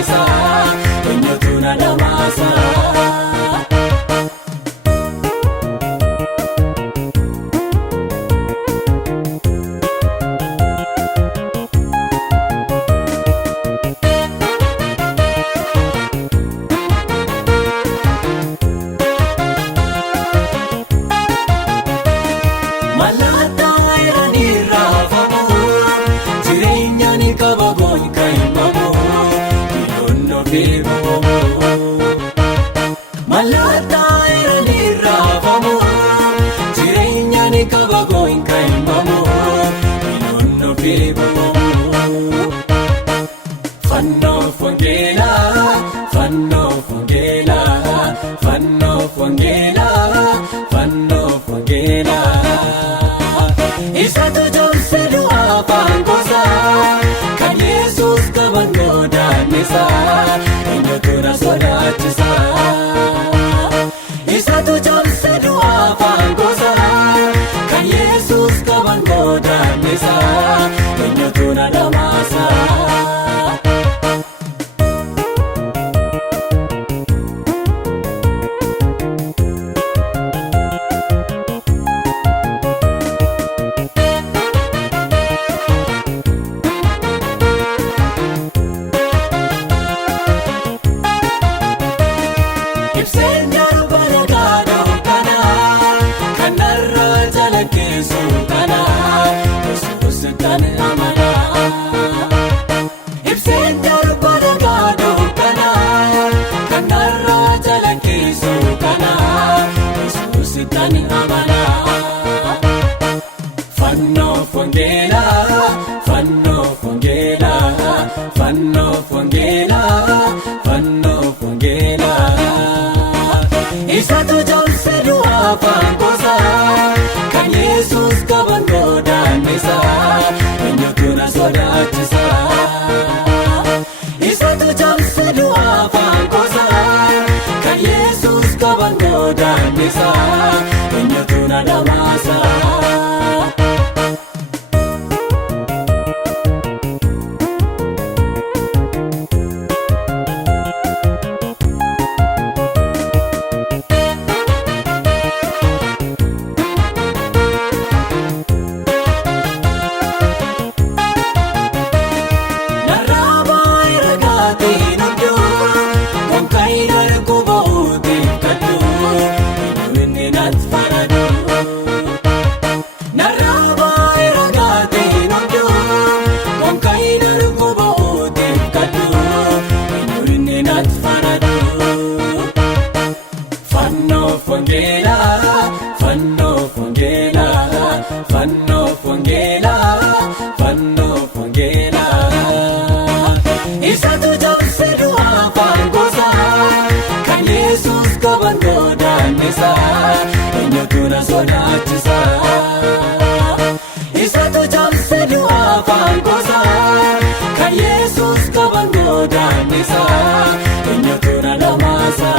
isaa eenyutu na dhamaasa. Malata irani rafamu, jireenya ni kabago inka imamu, inono fibu. Fanno fongela, fanno fongela, fanno fongela, fanno fongela. Isa tu jomse dua pangosa, kan Yesus kabango danisa, inyo tu na sodachisa. Isa tu jomse dua pangosa, kan Yesus kabango danisa, inyo tu na damasa. Fanno fongela, fanno fongela, fanno fongela, fanno fongela. Isa tu jomse dua pangosa, kan Yesus kabango danisa, eenyu tu na sodachisa. Isa tu jomse dua pangosa, kan Yesus kabango danisa, eenyu tu na damasa. Fanno fongela, fanno fongela, fanno fongela, fanno fongela. Isa tu jomse dua pangosa, kan Yesus kabango danisa, eenyu tu na sodachisa. Isa tu jomse dua pangosa, kan Yesus kabango danisa, eenyu tu na damasa.